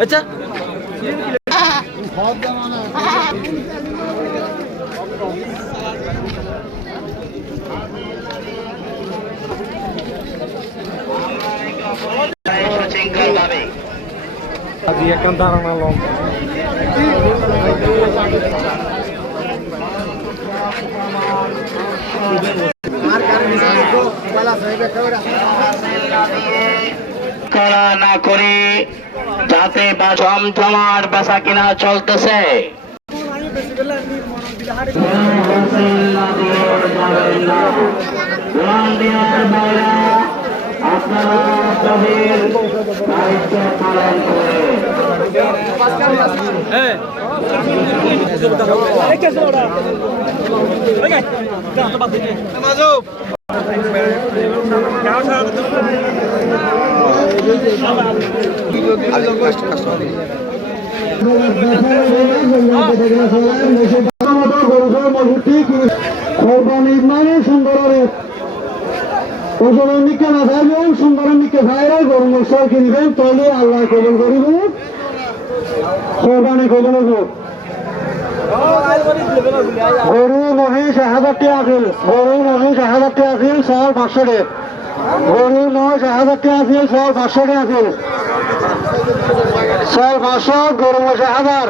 আচ্ছা এখন দাঁড়ানো করা না করে যাতে বা জমজমাট বেচা কিনা চলতেছে আপনারা তাদের দায়িত্ব পালন করে ওজনকে না থাকবে সুন্দরকে ভাইরা গরু মশাল কিনবেন তাহলে আল্লাহ কবল করিব কোরবানি কবল হোক গরু মহিষ 1000 টাকা আপিল গরু মহিষ 1000 টাকা আপিল সব 500 টাকা গরু মহিষ 1000 টাকা আপিল সব 500 টাকা আপিল সব 500 গরু মহিষ 1000